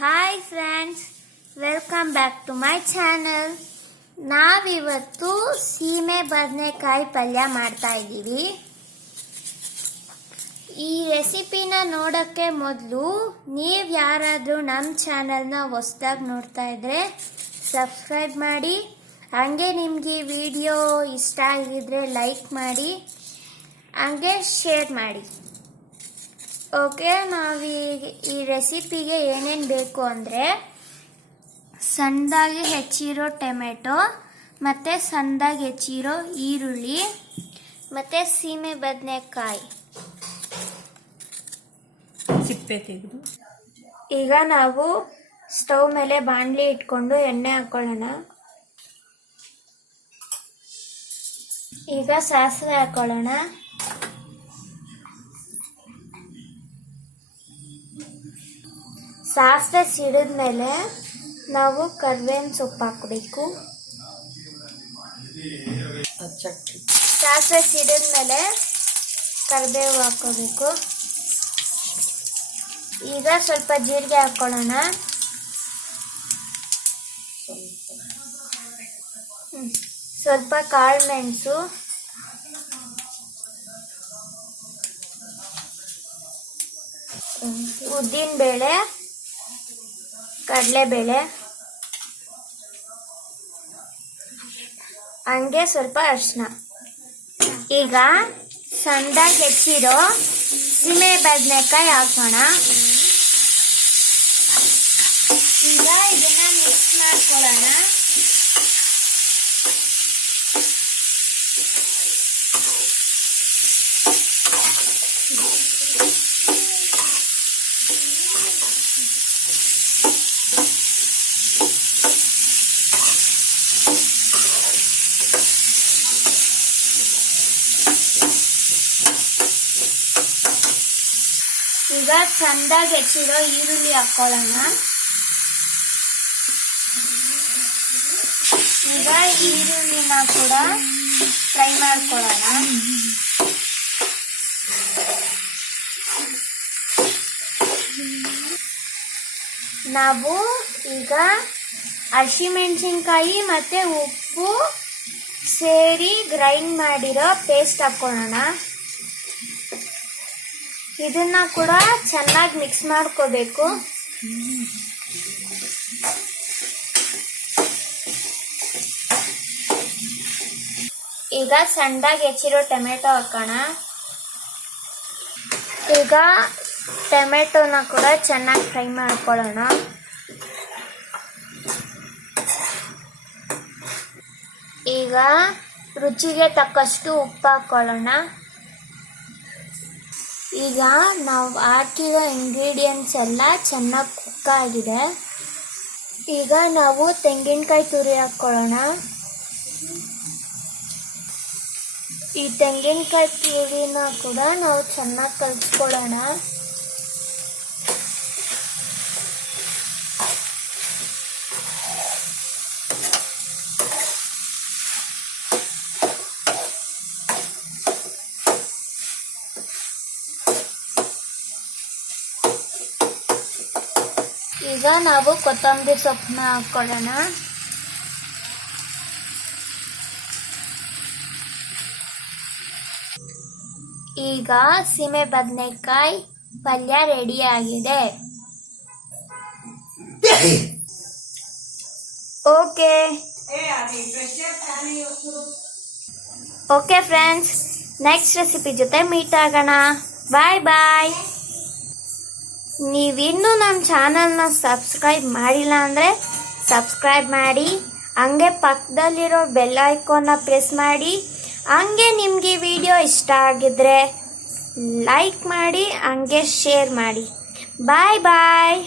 Hi friends, welcome back to my channel. ನಾವಿವತ್ತು ಸೀಮೆ ಬದನೆಕಾಯಿ ಪಲ್ಯ ಮಾಡ್ತಾ ಇದ್ದೀವಿ. ಈ ರೆಸಿಪಿನ ನೋಡೋಕ್ಕೆ ಮೊದಲು ನೀವು ಯಾರಾದರೂ ನಮ್ಮ ಚಾನಲ್ನ ಹೊಸದಾಗಿ ನೋಡ್ತಾ ಇದ್ರೆ ಸಬ್ಸ್ಕ್ರೈಬ್ ಮಾಡಿ. ಹಾಗೆ ನಿಮಗೆ ವಿಡಿಯೋ ಇಷ್ಟ ಆಗಿದ್ರೆ ಲೈಕ್ ಮಾಡಿ, ಹಾಗೆ ಶೇರ್ ಮಾಡಿ. ಓಕೆ, ಈ ರೆಸಿಪಿಗೆ ಏನೇನು ಬೇಕು ಅಂದರೆ ಸಣ್ಣದಾಗಿ ಹೆಚ್ಚಿರೋ ಟೊಮೆಟೊ ಮತ್ತು ಸಣ್ಣದಾಗಿ ಹೆಚ್ಚಿರೋ ಈರುಳ್ಳಿ ಮತ್ತು ಸೀಮೆ ಬದನೆಕಾಯಿ. ಸಿಪ್ಪೆ ತೆಗೆದು ಈಗ ನಾವು ಸ್ಟವ್ ಮೇಲೆ ಬಾಣಲಿ ಇಟ್ಕೊಂಡು ಎಣ್ಣೆ ಹಾಕೊಳ್ಳೋಣ. ಈಗ ಸಾಸಿವೆ ಹಾಕೊಳ್ಳೋಣ. ಸಾಸಿವೆ ಸಿಡಿದ್ಮೇಲೆ ನಾವು ಕರಿಬೇವಿನ ಸೊಪ್ಪು ಹಾಕಬೇಕು. ಸಾಸಿವೆ ಸಿಡಿದ್ಮೇಲೆ ಕರಿಬೇವು ಹಾಕೋಬೇಕು. ಈಗ ಸ್ವಲ್ಪ ಜೀರಿಗೆ ಹಾಕೊಳ್ಳೋಣ. ಸ್ವಲ್ಪ ಕಾಳು ಮೆಣಸು, ಉದ್ದಿನಬೇಳೆ, ಕಡಲೆಬೇಳೆ, ಹಂಗೆ ಸ್ವಲ್ಪ ಅರಿಶಿನ. ಈಗ ಸಣ್ಣದಾಗಿ ಹೆಚ್ಚಿರೋ ಸೀಮೆ ಬದನೆಕಾಯಿ ಹಾಕೋಣ. ಈಗ ಇದನ್ನ ಮಿಕ್ಸ್ ಮಾಡ್ಕೊಳ್ಳೋಣ. ಈಗ ಚಂದಾಗಿ ಹೆಚ್ಚಿರೋ ಈರುಳ್ಳಿ ಹಾಕೊಳ್ಳೋಣ. ಈಗ ಈರುಳ್ಳಿನ ಕೂಡ ಫ್ರೈ ಮಾಡ್ಕೊಳ್ಳೋಣ. ನಾವು ಈಗ ಹಸಿಮೆಣಸಿನ್ಕಾಯಿ ಮತ್ತೆ ಉಪ್ಪು ಸೇರಿ ಗ್ರೈಂಡ್ ಮಾಡಿರೋ ಪೇಸ್ಟ್ ಹಾಕೊಳ್ಳೋಣ. ಇದನ್ನ ಕೂಡ ಚೆನ್ನಾಗಿ ಮಿಕ್ಸ್ ಮಾಡ್ಕೋಬೇಕು. ಈಗ ಸಣ್ಣದಾಗಿ ಹೆಚ್ಚಿರೋ ಟೊಮೆಟೊ ಹಾಕೋಣ. ಈಗ ಟೊಮೆಟೊನ ಕೂಡ ಚೆನ್ನಾಗಿ ಫ್ರೈ ಮಾಡ್ಕೊಳ್ಳೋಣ. ಈಗ ರುಚಿಗೆ ತಕ್ಕಷ್ಟು ಉಪ್ಪು ಹಾಕೊಳ್ಳೋಣ. ಈಗ ನಾವು ಹಾಕಿರೋ ಇಂಗ್ರೀಡಿಯೆಂಟ್ಸ್ ಎಲ್ಲ ಚೆನ್ನಾಗಿ ಕುಕ್ ಆಗಿದೆ. ಈಗ ನಾವು ತೆಂಗಿನಕಾಯಿ ತುರಿ ಹಾಕ್ಕೊಳ್ಳೋಣ. ಈ ತೆಂಗಿನಕಾಯಿ ತುರಿನ ಕೂಡ ನಾವು ಚೆನ್ನಾಗಿ ಕಲಿಸ್ಕೊಳ್ಳೋಣ. ಈಗ ನಾವು ಕೊತ್ತಂಬರಿ ಸೊಪ್ಪನ್ನ ಹಾಕೊಳ್ಳೋಣ. ಈಗ ಸೀಮೆ ಬದನೆಕಾಯಿ ಪಲ್ಯ ರೆಡಿ ಆಗಿದೆ. ಓಕೆ ಫ್ರೆಂಡ್ಸ್, ನೆಕ್ಸ್ಟ್ ರೆಸಿಪಿ ಜೊತೆ ಮೀಟ್ ಆಗೋಣ. ಬಾಯ್ ಬಾಯ್. ನೀವಿನ್ನೂ ನಮ್ಮ ಚಾನಲ್ನ ಸಬ್ಸ್ಕ್ರೈಬ್ ಮಾಡಿಲ್ಲ ಅಂದರೆ ಸಬ್ಸ್ಕ್ರೈಬ್ ಮಾಡಿ, ಹಂಗೆ ಪಕ್ಕದಲ್ಲಿರೋ ಬೆಲ್ ಐಕಾನ್ನ ಪ್ರೆಸ್ ಮಾಡಿ. ಹಂಗೆ ನಿಮಗೆ ವಿಡಿಯೋ ಇಷ್ಟ ಆಗಿದ್ರೆ ಲೈಕ್ ಮಾಡಿ, ಹಂಗೆ ಶೇರ್ ಮಾಡಿ. ಬಾಯ್ ಬಾಯ್.